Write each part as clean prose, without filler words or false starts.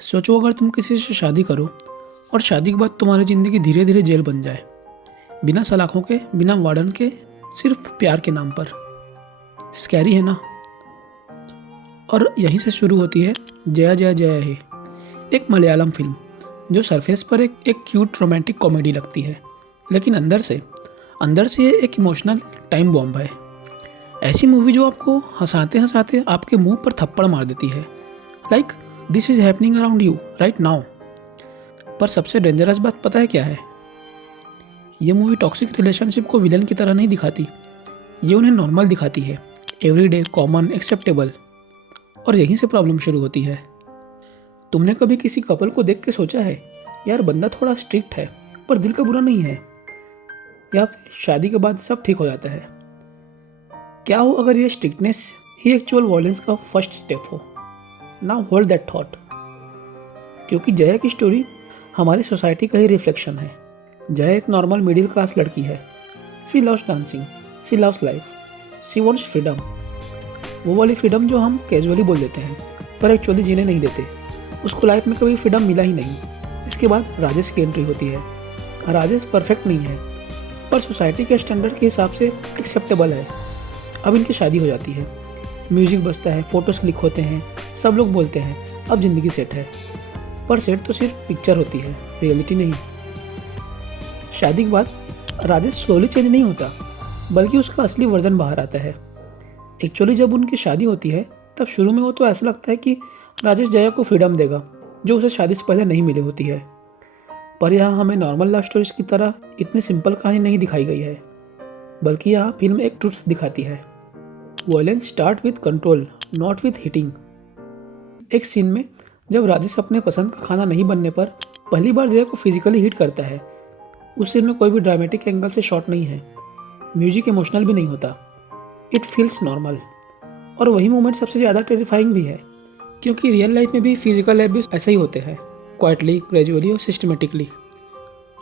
सोचो अगर तुम किसी से शादी करो और शादी के बाद तुम्हारी ज़िंदगी धीरे धीरे जेल बन जाए, बिना सलाखों के, बिना वार्डन के, सिर्फ प्यार के नाम पर। स्कैरी है ना। और यहीं से शुरू होती है जया जया जया हे, एक मलयालम फिल्म जो सरफेस पर एक क्यूट रोमांटिक कॉमेडी लगती है, लेकिन अंदर से ये एक इमोशनल टाइम बॉम्ब है। ऐसी मूवी जो आपको हंसाते हंसाते आपके मुंह पर थप्पड़ मार देती है, like this is happening around you right now. पर सबसे डेंजरस बात पता है क्या है? ये मूवी टॉक्सिक रिलेशनशिप को विलन की तरह नहीं दिखाती, ये उन्हें नॉर्मल दिखाती है, एवरीडे, कॉमन, एक्सेप्टेबल। और यहीं से प्रॉब्लम शुरू होती है। तुमने कभी किसी कपल को देख के सोचा है, यार बंदा थोड़ा स्ट्रिक्ट है पर दिल का बुरा नहीं है? या फिर शादी के बाद सब ठीक हो जाता है? क्या हो अगर ये स्ट्रिक्टनेस ही एक्चुअल वॉयलेंस का फर्स्ट स्टेप हो? नाउ होल्ड दैट थॉट, क्योंकि जया की स्टोरी हमारी सोसाइटी का ही रिफ्लेक्शन है। जया एक नॉर्मल मिडिल क्लास लड़की है। सी लव्स डांसिंग, सी लव्स लाइफ, सी वॉन्ट्स फ्रीडम। वो वाली फ्रीडम जो हम कैजुअली बोल देते हैं पर एक्चुअली जीने नहीं देते। उसको लाइफ में कभी फ्रीडम मिला ही नहीं। इसके बाद राजेश की एंट्री होती है। राजेश परफेक्ट नहीं है पर सोसाइटी के स्टैंडर्ड के हिसाब से एक्सेप्टेबल है। अब इनकी शादी हो जाती है, म्यूजिक बजता है, फोटोज क्लिक होते हैं, सब लोग बोलते हैं अब जिंदगी सेट है। पर सेट तो सिर्फ पिक्चर होती है, रियलिटी नहीं। शादी के बाद राजेश स्लोली चेंज नहीं होता, बल्कि उसका असली वर्जन बाहर आता है। एक्चुअली जब उनकी शादी होती है तब शुरू में वो तो ऐसा लगता है कि राजेश जया को फ्रीडम देगा जो उसे शादी से पहले नहीं मिली होती है। पर यहाँ हमें नॉर्मल लव स्टोरीज की तरह इतनी सिंपल कहानी नहीं दिखाई गई है, बल्कि यहाँ फिल्म एक ट्रुथ दिखाती है। Violence start with control, not with hitting. एक सीन में जब राजेश अपने पसंद का खाना नहीं बनने पर पहली बार जया को फिजिकली हिट करता है, उस सीन में कोई भी ड्रामेटिक एंगल से शॉट नहीं है, म्यूजिक इमोशनल भी नहीं होता, इट फील्स नॉर्मल। और वही मोमेंट सबसे ज़्यादा टेरिफाइंग भी है, क्योंकि रियल लाइफ में भी फिजिकल एब्यूज ऐसे ही होते हैं, क्वाइटली, ग्रेजुअली और सिस्टमेटिकली।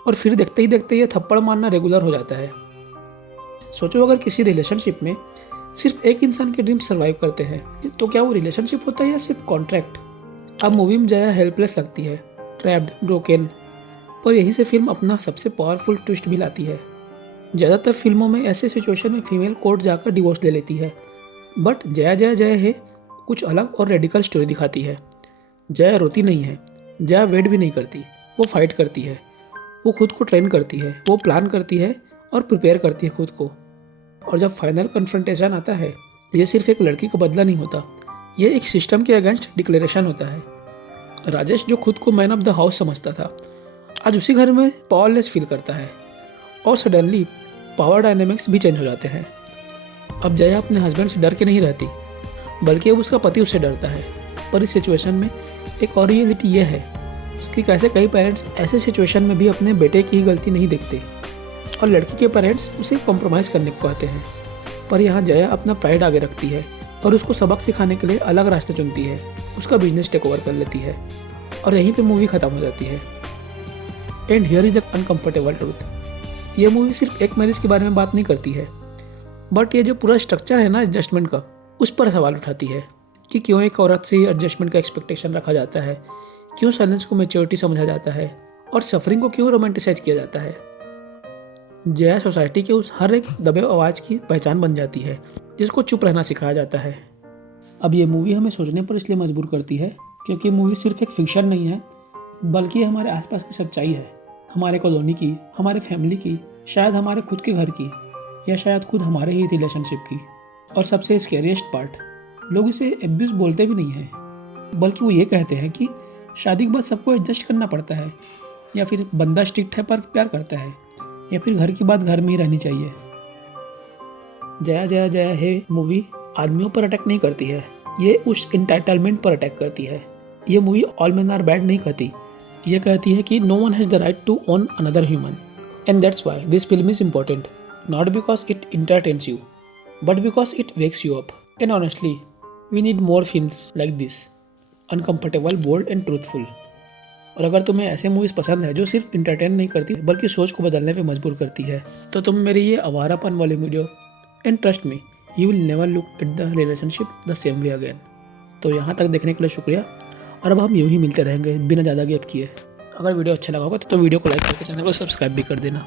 और फिर देखते ही देखते ये थप्पड़ मारना रेगुलर हो जाता है। सोचो अगर किसी रिलेशनशिप में सिर्फ एक इंसान के ड्रीम सर्वाइव करते हैं तो क्या वो रिलेशनशिप होता है या सिर्फ कॉन्ट्रैक्ट? अब मूवी में जया हेल्पलेस लगती है, ट्रैप्ड, ब्रोकन। पर यहीं से फिल्म अपना सबसे पावरफुल ट्विस्ट भी लाती है। ज़्यादातर फिल्मों में ऐसे सिचुएशन में फीमेल कोर्ट जाकर डिवोर्स ले लेती है, बट जया जया जया है कुछ अलग और रेडिकल स्टोरी दिखाती है। जया रोती नहीं है, जया वेट भी नहीं करती, वो फाइट करती है, वो खुद को ट्रेन करती है, वो प्लान करती है और प्रिपेयर करती है खुद को। और जब फाइनल कन्फ्रंटेशन आता है, ये सिर्फ एक लड़की का बदला नहीं होता, ये एक सिस्टम के अगेंस्ट डिक्लेरेशन होता है। राजेश जो खुद को मैन ऑफ द हाउस समझता था, आज उसी घर में पावरलेस फील करता है। और सडनली पावर डायनेमिक्स भी चेंज हो जाते हैं। अब जया अपने हस्बैंड से डर के नहीं रहती, बल्कि अब उसका पति उससे डरता है। पर इस सिचुएशन में एक और रियलिटी ये है कि कैसे कई पेरेंट्स ऐसे सिचुएशन में भी अपने बेटे की गलती नहीं देखते और लड़की के पेरेंट्स उसे कॉम्प्रोमाइज़ करने को कहते हैं। पर यहाँ जया अपना प्राइड आगे रखती है और उसको सबक सिखाने के लिए अलग रास्ते चुनती है, उसका बिजनेस टेक ओवर कर लेती है और यहीं पे मूवी ख़त्म हो जाती है। And here is the uncomfortable truth, ये मूवी सिर्फ एक मैरिज के बारे में बात नहीं करती है, बट ये जो पूरा स्ट्रक्चर है ना एडजस्टमेंट का, उस पर सवाल उठाती है कि क्यों एक औरत से एडजस्टमेंट का एक्सपेक्टेशन रखा जाता है, क्यों साइलेंस को मैच्योरिटी समझा जाता है और सफरिंग को क्यों रोमांटिसाइज किया जाता है। जया सोसाइटी के उस हर एक दबे आवाज़ की पहचान बन जाती है जिसको चुप रहना सिखाया जाता है। अब ये मूवी हमें सोचने पर इसलिए मजबूर करती है क्योंकि मूवी सिर्फ एक फिक्शन नहीं है, बल्कि हमारे आसपास की सच्चाई है, हमारे कॉलोनी की, हमारे फैमिली की, शायद हमारे खुद के घर की, या शायद खुद हमारे ही रिलेशनशिप की। और सबसे स्कैरिएस्ट पार्ट, लोग इसे एब्यूज बोलते भी नहीं हैं, बल्कि वो ये कहते हैं कि शादी के बाद सबको एडजस्ट करना पड़ता है, या फिर बंदा स्ट्रिक्ट है पर प्यार करता है, या फिर घर की बात घर में ही रहनी चाहिए। जया जया जया है मूवी आदमियों पर अटैक नहीं करती है, ये उस इंटाइटलमेंट पर अटैक करती है। ये movie all men are bad नहीं कहती, ये कहती है कि no one has the right to own another human. And that's why this film is important, not because it entertains you, but because it wakes you up. And honestly, we need more films like this, uncomfortable, bold and truthful. और अगर तुम्हें ऐसे movies पसंद है जो सिर्फ entertain नहीं करती बल्कि सोच को बदलने पे मजबूर करती है, तो तुम मेरी ये आवारापन वाली video, and trust me, you will never look at the relationship the same way again. तो यहाँ तक देखने के लिए शुक्रिया, और अब हम यूँ ही मिलते रहेंगे बिना ज़्यादा गैप किए। अगर वीडियो अच्छा लगा होगा तो वीडियो को लाइक करके चैनल को सब्सक्राइब भी कर देना।